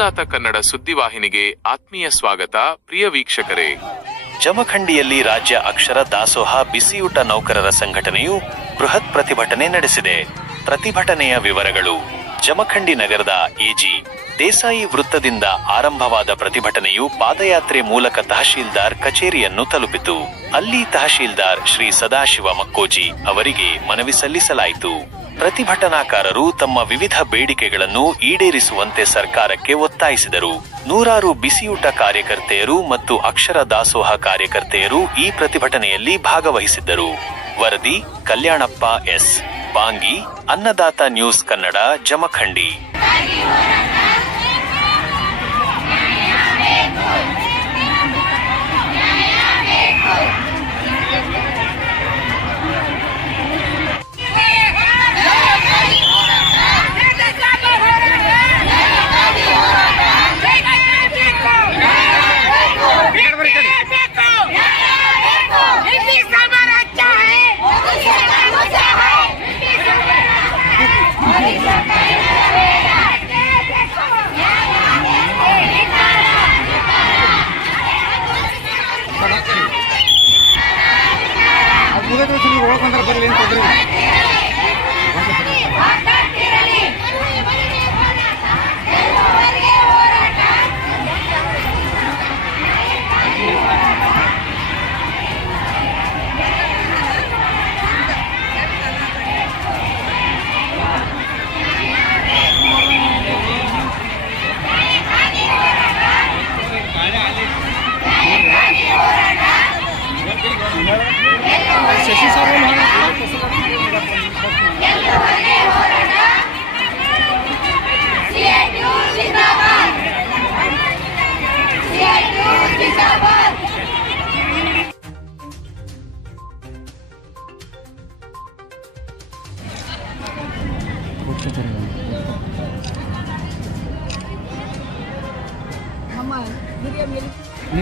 ಅನ್ನದಾತ ಕನ್ನಡ ಸುದ್ದಿವಾಹಿನಿಗೆ ಆತ್ಮೀಯ ಸ್ವಾಗತ, ಪ್ರಿಯ ವೀಕ್ಷಕರೇ. ಜಮಖಂಡಿಯಲ್ಲಿ ರಾಜ್ಯ ಅಕ್ಷರ ದಾಸೋಹ ಬಿಸಿಯೂಟ ನೌಕರರ ಸಂಘಟನೆಯು ಬೃಹತ್ ಪ್ರತಿಭಟನೆ ನಡೆಸಿದೆ. ಪ್ರತಿಭಟನೆಯ ವಿವರಗಳು ಜಮಖಂಡಿ ನಗರದ ಎಜಿ. ದೇಸಾಯಿ ವೃತ್ತದಿಂದ ಆರಂಭವಾದ ಪ್ರತಿಭಟನೆಯು ಪಾದಯಾತ್ರೆ ಮೂಲಕ ತಹಶೀಲ್ದಾರ್ ಕಚೇರಿಯನ್ನು ತಲುಪಿತು. ಅಲ್ಲಿ ತಹಶೀಲ್ದಾರ್ ಶ್ರೀ ಸದಾಶಿವ ಮಕ್ಕೋಜಿ ಅವರಿಗೆ ಮನವಿ ಸಲ್ಲಿಸಲಾಯಿತು. ಪ್ರತಿಭಟನಾಕಾರರು ತಮ್ಮ ವಿವಿಧ ಬೇಡಿಕೆಗಳನ್ನು ಈಡೇರಿಸುವಂತೆ ಸರ್ಕಾರಕ್ಕೆ ಒತ್ತಾಯಿಸಿದರು. ನೂರಾರು ಬಿಸಿಯೂಟ ಕಾರ್ಯಕರ್ತೆಯರು ಮತ್ತು ಅಕ್ಷರ ದಾಸೋಹ ಕಾರ್ಯಕರ್ತೆಯರು ಈ ಪ್ರತಿಭಟನೆಯಲ್ಲಿ ಭಾಗವಹಿಸಿದ್ದರು. ವರದಿ, ಕಲ್ಯಾಣಪ್ಪ ಎಸ್. ಬಾಂಗಿ, ಅನ್ನದಾತ ನ್ಯೂಸ್ ಕನ್ನಡ, ಜಮಖಂಡಿ.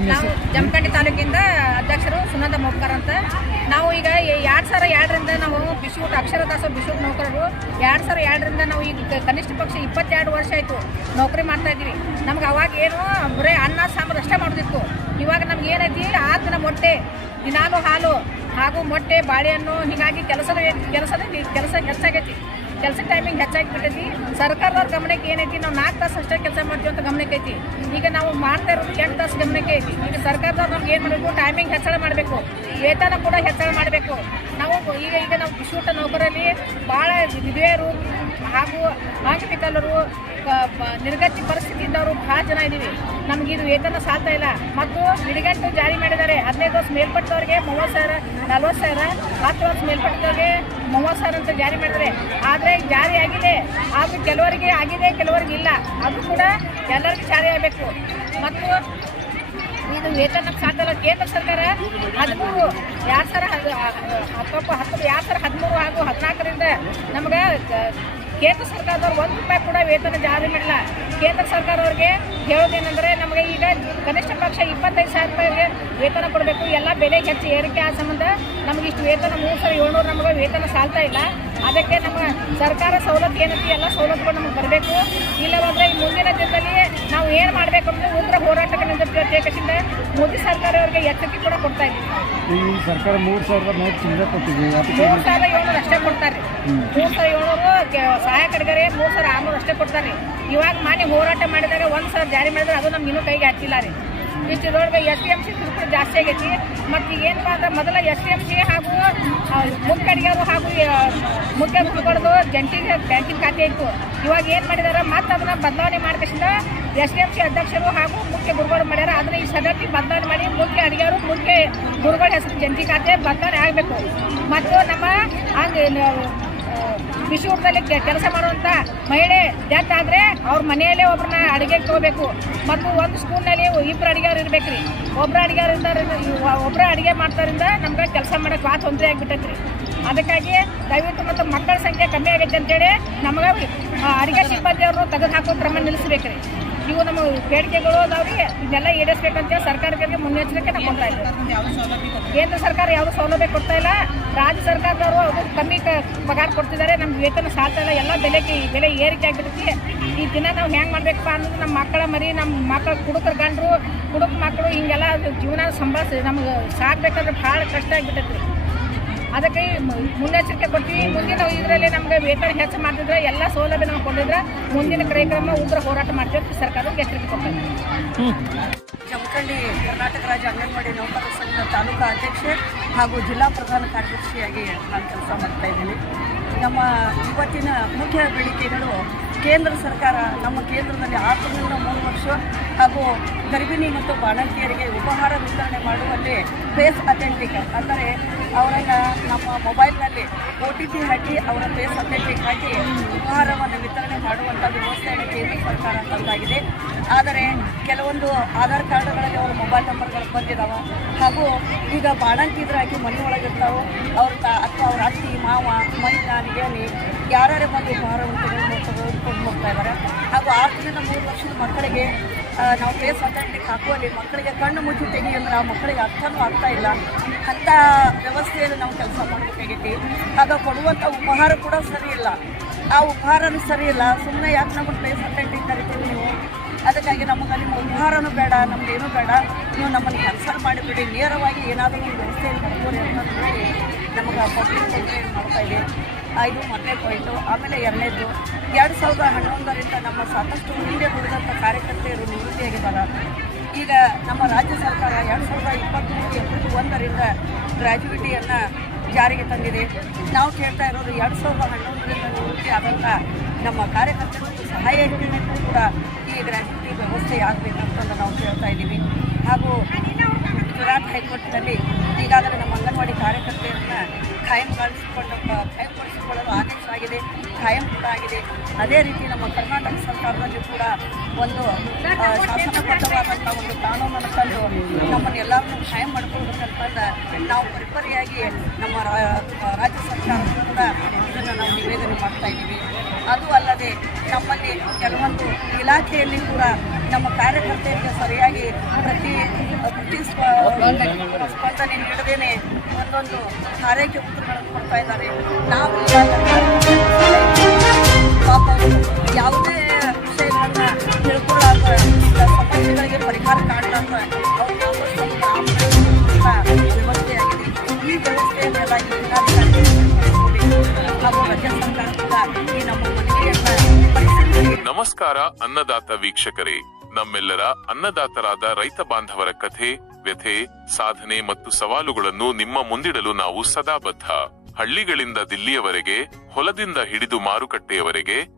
ನಾವು ಜಮಖಂಡಿ ತಾಲೂಕಿಂದ ಅಧ್ಯಕ್ಷರು ಸುನಂದ ಮೊಬ್ಕರ್ ಅಂತ. ನಾವು ಈಗ ಎರಡು ಸಾವಿರ ಎರಡರಿಂದ ನಾವು ಬಿಶೂಟ್ ಅಕ್ಷರ ದಾಸ ಬಿಸ್ಕೂಟ್ ನೌಕರರು. ಎರಡು ಸಾವಿರ ಎರಡರಿಂದ ನಾವು ಈಗ ಕನಿಷ್ಠ ಪಕ್ಷ ಇಪ್ಪತ್ತೆರಡು ವರ್ಷ ಆಯಿತು ನೌಕರಿ ಮಾಡ್ತಾ ಇದ್ದೀವಿ. ನಮ್ಗೆ ಅವಾಗ ಏನು ಬರೀ ಅನ್ನ ಸಾಂಬಾರು ಅಷ್ಟೇ ಮಾಡೋದಿತ್ತು. ಇವಾಗ ನಮ್ಗೆ ಏನೈತಿ? ಆತನ ಮೊಟ್ಟೆ ದಿನಾಲು ಹಾಲು ಹಾಗೂ ಮೊಟ್ಟೆ ಬಾಳೆಹಣ್ಣು ಹೀಗಾಗಿ ಕೆಲಸದ ಕೆಲಸದ ಕೆಲಸ ಹೆಚ್ಚಾಗೈತಿ. ಕೆಲಸ ಟೈಮಿಂಗ್ ಹೆಚ್ಚಾಗಿ ಬಿಟ್ಟೈತಿ ಸರ್ಕಾರದವ್ರ ಗಮನಕ್ಕೆ ಏನೈತಿ? ನಾವು ನಾಲ್ಕು ತಾಸು ಅಷ್ಟೇ ಕೆಲಸ ಮಾಡ್ತೀವಿ ಅಂತ ಗಮನಕ್ಕೆ ಐತಿ. ಈಗ ನಾವು ಮಾಡ್ತಾ ಇರೋದು ಎಂಟು ತಾಸು ಗಮನಕ್ಕೆ ಐತಿ. ಈಗ ಸರ್ಕಾರದವ್ರು ನಮ್ಗೆ ಏನು ಮಾಡಬೇಕು? ಟೈಮಿಂಗ್ ಹೆಚ್ಚಳ ಮಾಡಬೇಕು. ವೇತನ ಕೂಡ ಹೆಚ್ಚಳ ಮಾಡಬೇಕು. ನಾವು ಈಗ ಈಗ ನಾವು ವಿಶ್ವಟ ನೌಕರಲ್ಲಿ ಭಾಳ ವಿಧವೆಯರು ಹಾಗೂ ಅಂಗವಿಕಲರು ನಿರ್ಗತಿ ಪರಿಸ್ಥಿತಿ ಇದ್ದವರು ಭಾಳ ಜನ ಇದ್ದೀವಿ ನಮ್ಗೆ ಇದು ವೇತನ ಸಾಲ್ತಾ ಇಲ್ಲ. ಮತ್ತು ಗಿಡಗಂಟು ಜಾರಿ ಮಾಡಿದ್ದಾರೆ. ಹದಿನೈದು ವರ್ಷ ಮೇಲ್ಪಟ್ಟವ್ರಿಗೆ ಮೂವತ್ತು ಸಾವಿರ, ನಲ್ವತ್ತು ಸಾವಿರ, ಹತ್ತು ವರ್ಷ ಮೇಲ್ಪಟ್ಟವ್ರಿಗೆ ಮೂವತ್ತು ಸಾವಿರ ಅಂತ ಜಾರಿ ಮಾಡಿದ್ದಾರೆ. ಆದರೆ ಜಾರಿ ಆಗಿದೆ ಆದರೂ ಕೆಲವರಿಗೆ ಆಗಿದೆ, ಕೆಲವರಿಗೆ ಇಲ್ಲ. ಅದು ಕೂಡ ಎಲ್ಲರಿಗೂ ಜಾರಿ ಆಗಬೇಕು. ಮತ್ತು ಇದು ವೇತನ ಸಾಕಲ್ಲ ಕೇಂದ್ರ ಸರ್ಕಾರ ಹದಿಮೂರು ಎರಡು ಸಾವಿರ ಹತ್ತೊಂಬ ಹತ್ತು ಎರಡು ಸಾವಿರ ಹದಿಮೂರು ಹಾಗೂ ಹದಿನಾಲ್ಕರಿಂದ ನಮ್ಗೆ ಕೇಂದ್ರ ಸರ್ಕಾರದವ್ರು ಒಂದು ರೂಪಾಯಿ ಕೂಡ ವೇತನ ಜಾರಿ ಮಾಡಿಲ್ಲ ಕೇಂದ್ರ ಸರ್ಕಾರದವ್ರಿಗೆ ಹೇಳೋದೇನೆಂದರೆ ನಮಗೆ ಈಗ ಕನಿಷ್ಠ ಪಕ್ಷ ಇಪ್ಪತ್ತೈದು ಸಾವಿರ ರೂಪಾಯಿಗೆ ವೇತನ ಕೊಡಬೇಕು. ಎಲ್ಲ ಬೆಲೆ ಹೆಚ್ಚು ಏರಿಕೆ ಆದ ಸಂಬಂಧ ನಮಗೆ ಇಷ್ಟು ವೇತನ ಮೂರು ಸಾವಿರ ಏಳ್ನೂರು ನಮಗೆ ವೇತನ ಸಾಲ್ತಾ ಇಲ್ಲ. ಅದಕ್ಕೆ ನಮ್ಮ ಸರ್ಕಾರ ಸವಲತ್ತು ಏನೈತಿ ಎಲ್ಲ ಸವಲತ್ತುಗಳು ನಮಗೆ ಬರಬೇಕು. ಇಲ್ಲವಾದ್ರೆ ಈ ಮುಂದಿನ ದಿನದಲ್ಲಿ ನಾವು ಏನು ಮಾಡಬೇಕು ಅಂತ ಉಗ್ರ ಹೋರಾಟಕ್ಕೆ ಪ್ರತ್ಯೇಕಿಸಿಂದ ಮೋದಿ ಸರ್ಕಾರ ಅವರಿಗೆ ಎಚ್ಚರಿಕೆ ಕೂಡ ಕೊಡ್ತಾ ಇದ್ದೀವಿ. ಈ ಸರ್ಕಾರ ಮೂರು ಸಾವಿರದ ನೋಟ್ ಚಿಲ್ಲರೆ ಕೊಟ್ಟಿದ್ವಿ ಅದಕ್ಕೆ ಮೂರು ಸಾವಿರದ ಏಳ್ನೂರು ಅಷ್ಟೇ ಕೊಡ್ತಾರೆ. ಮೂರು ಸಾವಿರದ ಏಳ್ನೂರು ಸಹಾಯಕ ಅಡಿಗರೆ ಮೂರು ಸಾವಿರ ಆರ್ನೂರು ಅಷ್ಟೇ ಕೊಡ್ತಾರೆ. ಇವಾಗ ಮಾನ್ಯ ಹೋರಾಟ ಮಾಡಿದಾಗ ಒಂದು ಸಾವಿರ ಜಾರಿ ಮಾಡಿದ್ರೆ ಅದು ನಮ್ಗೆ ಇನ್ನೂ ಕೈಗೆ ಹಚ್ಚಿಲ್ಲ ರೀ. ಇಷ್ಟರೊಳಗೆ ಎಸ್ ಡಿ ಎಂ ಸಿ ಕಿರುಕುಳ ಜಾಸ್ತಿ ಆಗೈತಿ. ಮತ್ತು ಏನಪ್ಪ ಅಂದ್ರೆ ಮೊದಲ ಎಸ್ ಡಿ ಎಂ ಸಿ ಹಾಗೂ ಅಡಿಗೆರು ಹಾಗೂ ಮುಖ್ಯ ಗುರುಗಳದು ಜಂಟಿ ಬ್ಯಾಂಕಿನ ಖಾತೆ ಇತ್ತು. ಇವಾಗ ಏನು ಮಾಡಿದಾರೆ, ಮತ್ತು ಅದನ್ನು ಬದಲಾವಣೆ ಮಾಡ್ಕೇಸಿಂದ ಎಸ್ ಡಿ ಎಂ ಸಿ ಅಧ್ಯಕ್ಷರು ಹಾಗೂ ಮುಖ್ಯ ಗುರುಗಳು ಮಾಡ್ಯಾರ. ಅದನ್ನ ಈ ಸದಸ್ಯ ಬದಲಾವಣೆ ಮಾಡಿ ಮುಖ್ಯ ಅಡಿಗೆಯವರು ಮುಖ್ಯ ಗುರುಗಳ ಹೆಸರು ಜಂಟಿ ಖಾತೆ ಬದಲಾವಣೆ ಆಗಬೇಕು. ಮತ್ತು ನಮ್ಮ ಹಂಗೆ ವಿಶ್ವದಲ್ಲಿ ಕೆಲಸ ಮಾಡುವಂಥ ಮಹಿಳೆ ಡೆತ್ ಆದರೆ ಅವ್ರ ಮನೆಯಲ್ಲೇ ಒಬ್ಬರನ್ನ ಅಡುಗೆ ತಗೋಬೇಕು. ಮತ್ತು ಒಂದು ಸ್ಕೂಲ್ನಲ್ಲಿ ಇಬ್ಬರು ಅಡುಗೆಯವ್ರು ಇರ್ಬೇಕು ರೀ ಒಬ್ಬರು ಇರ್ತಾರೆ ಒಬ್ಬರು ಅಡುಗೆ ಮಾಡ್ತಾರಿಂದ ನಮ್ಗೆ ಕೆಲಸ ಮಾಡಕ್ ಭಾಳ ತೊಂದರೆ ಆಗಿಬಿಟ್ಟೈತೆ ರೀ ಅದಕ್ಕಾಗಿ ದಯವಿಟ್ಟು ಮತ್ತು ಮಕ್ಕಳ ಸಂಖ್ಯೆ ಕಮ್ಮಿ ಆಗೈತೆ ಅಂತೇಳಿ ನಮಗೆ ಅಡುಗೆ ಸಿಬ್ಬಂದಿಯವರು ತೆಗೆದು ಹಾಕೋ ಕ್ರಮ ನಿಲ್ಲಿಸ್ಬೇಕು ರೀ ಇವು ನಮ್ಮ ಬೇಡಿಕೆಗಳು ಅದಾವ್ರಿ ಇದನ್ನೆಲ್ಲ ಈಡೇರಿಸ್ಬೇಕಂತ ಸರ್ಕಾರಕ್ಕೆ ಮುನ್ನೆಚ್ಚರಿಕೆ ನಾವು ಕೊಡ್ತಾ ಇದ್ದೀವಿ ಕೇಂದ್ರ ಸರ್ಕಾರ ಯಾವುದೂ ಸೌಲಭ್ಯ ಕೊಡ್ತಾ ಇಲ್ಲ. ರಾಜ್ಯ ಸರ್ಕಾರದವರು ಅದು ಕಮ್ಮಿ ಪಗಾರ ಕೊಡ್ತಿದ್ದಾರೆ. ನಮ್ಗೆ ವೇತನ ಸಾಲ್ತಾ ಇಲ್ಲ. ಎಲ್ಲ ಬೆಲೆಗೆ ಬೆಲೆ ಏರಿಕೆ ಆಗಿಬಿಡುತ್ತೆ. ಈ ದಿನ ನಾವು ಹೆಂಗೆ ಮಾಡಬೇಕಪ್ಪ ಅನ್ನೋದು ನಮ್ಮ ಮಕ್ಕಳ ಮರಿ ನಮ್ಮ ಮಕ್ಕಳ ಕುಡುಕರ ಗಂಡರು, ಕುಡುಕ ಮಕ್ಕಳು ಹಿಂಗೆಲ್ಲ ಜೀವನ ಸಂಭಾಳಿಸಿ ನಮ್ಗೆ ಸಾಕ್ಬೇಕಂದ್ರೆ ಭಾಳ ಕಷ್ಟ ಆಗಿಬಿಟ್ಟೈತಿ ಅದಕ್ಕೆ ಮುನ್ನೆಚ್ಚರಿಕೆ ಕೊಡ್ತೀವಿ. ಮುಂದಿನ ಇದರಲ್ಲಿ ನಮಗೆ ವೇತನ ಹೆಚ್ಚು ಮಾಡಿದ್ರೆ ಎಲ್ಲ ಸೌಲಭ್ಯ ನಾವು ಕೊಟ್ಟಿದ್ರೆ ಮುಂದಿನ ಕಾರ್ಯಕ್ರಮ ಉಗ್ರ ಹೋರಾಟ ಮಾಡ್ತೀವಿ ಸರ್ಕಾರಕ್ಕೆ ಎಚ್ಚರಿಕೆ ಕೊಡ್ತಾರೆ ಜಮಖಂಡಿ ಕರ್ನಾಟಕ ರಾಜ್ಯ ಅಂಗನವಾಡಿ ನೌಕರ ಸಂಘದ ತಾಲೂಕಾ ಅಧ್ಯಕ್ಷೆ ಹಾಗೂ ಜಿಲ್ಲಾ ಪ್ರಧಾನ ಕಾರ್ಯದರ್ಶಿಯಾಗಿ ನಾನು ಕೆಲಸ ಮಾಡ್ತಾ ಇದ್ದೀನಿ. ನಮ್ಮ ಇವತ್ತಿನ ಮುಖ್ಯ ಬೇಡಿಕೆಗಳು ಕೇಂದ್ರ ಸರ್ಕಾರ ನಮ್ಮ ಕೇಂದ್ರದಲ್ಲಿ ಆರು ಮೂರು ವರ್ಷ ಹಾಗೂ ಗರ್ಭಿಣಿ ಮತ್ತು ಬಾಣಂತಿಯರಿಗೆ ಉಪಹಾರ ವಿತರಣೆ ಮಾಡುವಲ್ಲಿ ಫೇಸ್ ಅಥೆಂಟಿಕ್ ಅಂದರೆ ಅವರನ್ನು ನಮ್ಮ ಮೊಬೈಲ್ನಲ್ಲಿ ಒ ಟಿ ಪಿ ಹಾಕಿ ಅವರ ಫೇಸ್ ಅಥೆಂಟಿಕ್ ಹಾಕಿ ಉಪಹಾರವನ್ನು ವಿತರಣೆ ಮಾಡುವಂಥ ವ್ಯವಸ್ಥೆಯನ್ನು ಕೇಂದ್ರ ಸರ್ಕಾರ ತಂದಾಗಿದೆ. ಆದರೆ ಕೆಲವೊಂದು ಆಧಾರ್ ಕಾರ್ಡ್ಗಳಲ್ಲಿ ಅವರ ಮೊಬೈಲ್ ನಂಬರ್ಗಳು ಬಂದಿದ್ದಾವೆ ಹಾಗೂ ಈಗ ಬಾಣಂತಿದ್ರಾಗಿ ಆಕಿ ಮನೆ ಒಳಗಿರ್ತಾವೆ ಅವ್ರ ತ ಅಥವಾ ಅವ್ರ ಅತ್ತಿ, ಮಾವ ನಾನು ಹೇಳಿ ಯಾರ್ಯಾರೇ ಬಂದು ಉಪಹಾರವನ್ನು ಹೋಗ್ತಾ ಇದ್ದಾರೆ ಹಾಗೂ ಆರು ತಿಂಗಳಿಂದ ಮೂರು ವರ್ಷದ ಮಕ್ಕಳಿಗೆ ನಾವು ಪ್ಲೇಸ್ ಅಥೆಂಟಿಕ್ ಹಾಕುವಲ್ಲಿ ಮಕ್ಕಳಿಗೆ ಕಣ್ಣು ಮುಚ್ಚಿ ಅಂದ್ರೆ ಆ ಮಕ್ಕಳಿಗೆ ಅರ್ಥನೂ ಆಗ್ತಾ ಇಲ್ಲ. ಅಂಥ ವ್ಯವಸ್ಥೆಯಲ್ಲಿ ನಾವು ಕೆಲಸ ಮಾಡಬೇಕಾಗೈತಿ ಆಗ ಕೊಡುವಂಥ ಉಪಹಾರ ಕೂಡ ಸರಿ ಇಲ್ಲ. ಆ ಉಪಹಾರನೂ ಸರಿ ಇಲ್ಲ. ಸುಮ್ಮನೆ ಯಾಕೆ ನಮಗೆ ಪ್ಲೇಸ್ ಅಥೆಂಟಿಕ್ ಕರಿತೀವಿ ನೀವು? ಅದಕ್ಕಾಗಿ ನಮಗೆ ನಿಮ್ಮ ಉಪಹಾರನೂ ಬೇಡ ನಮ್ಗೆ ಏನೂ ಬೇಡ. ನೀವು ನಮ್ಮನ್ನು ಕ್ಯಾನ್ಸಲ್ ಮಾಡಿಬಿಡಿ. ನೇರವಾಗಿ ಏನಾದರೂ ಒಂದು ವ್ಯವಸ್ಥೆಯಲ್ಲಿ ಬರ್ಬೋದು ಅಂತ ನಮಗೆ ಮಾಡ್ತಾ ಇದೆ ಇದು ಮೊದಲನೇ ಪಾಯಿಂಟು ಆಮೇಲೆ ಎರಡನೇದು ಎರಡು ಸಾವಿರದ ಹನ್ನೊಂದರಿಂದ ನಮ್ಮ ಸಾಕಷ್ಟು ಹಿಂದೆ ಉಳಿದಂಥ ಕಾರ್ಯಕರ್ತೆಯರು ನಿವೃತ್ತಿಯಾಗಿದ್ದಾರೆ ಈಗ ನಮ್ಮ ರಾಜ್ಯ ಸರ್ಕಾರ ಎರಡು ಸಾವಿರದ ಇಪ್ಪತ್ತ್ಮೂರು ಏಪ್ರಿಲ್ ಒಂದರಿಂದ ಗ್ರ್ಯಾಜುಯಿಟಿಯನ್ನು ಜಾರಿಗೆ ತಂದಿದೆ. ನಾವು ಕೇಳ್ತಾ ಇರೋದು ಎರಡು ಸಾವಿರದ ಹನ್ನೊಂದರಿಂದ ನಿವೃತ್ತಿ ಆದಂಥ ನಮ್ಮ ಕಾರ್ಯಕರ್ತರಿಗೂ ಸಹಾಯಕರಿಗೂ ಕೂಡ ಒಂದು ಶಾಸನಬದ್ಧವಾದಂಥ ಒಂದು ಕಾನೂನನ್ನು ತಂದು ನಮ್ಮನ್ನು ಎಲ್ಲರನ್ನೂ ಸಹಾಯ ಮಾಡ್ಕೊಳ್ಬೇಕಂತಂದು ನಾವು ಪರಿಪರಿಯಾಗಿ ನಮ್ಮ ರಾಜ್ಯ ಸರ್ಕಾರ ಕೂಡ ಇದನ್ನು ನಾವು ನಿವೇದನೆ ಮಾಡ್ತಾ ಇದ್ದೀವಿ. ಅದು ಅಲ್ಲದೆ ನಮ್ಮಲ್ಲಿ ಕೆಲವೊಂದು ಇಲಾಖೆಯಲ್ಲಿ ಕೂಡ ನಮ್ಮ ಕಾರ್ಯಕರ್ತೆಯರಿಗೆ ಸರಿಯಾಗಿ ಪ್ರತಿ ಪ್ರತಿ ಸ್ಪ- ಸ್ಪಂದನೆ ನೀಡದೇನೆ ಒಂದೊಂದು ಆರೈಕೆ ಉತ್ತರಗಳನ್ನು ಕೊಡ್ತಾ ಇದ್ದಾರೆ. ನಾವು ಯಾವುದೇ ತಿಳ್ಕೊಳ್ಳಾಕ ಸಮಸ್ಯೆಗಳಿಗೆ ಪರಿಹಾರ ಕಾಣಲಾಕ ನಮಸ್ಕಾರ ಅನ್ನದಾತ ವೀಕ್ಷಕರೇ. ನಮ್ಮೆಲ್ಲರ ಅನ್ನದಾತರಾದ ರೈತ ಬಾಂಧವರ ಕಥೆ, ವ್ಯಥೆ, ಸಾಧನೆ ಮತ್ತು ಸವಾಲುಗಳನ್ನು ನಿಮ್ಮ ಮುಂದಿಡಲು ನಾವು ಸದಾ ಬದ್ಧ. ಹಳ್ಳಿಗಳಿಂದ ದಿಲ್ಲಿಯವರೆಗೆ, ಹೊಲದಿಂದ ಹಿಡಿದು ಮಾರುಕಟ್ಟೆಯವರೆಗೆ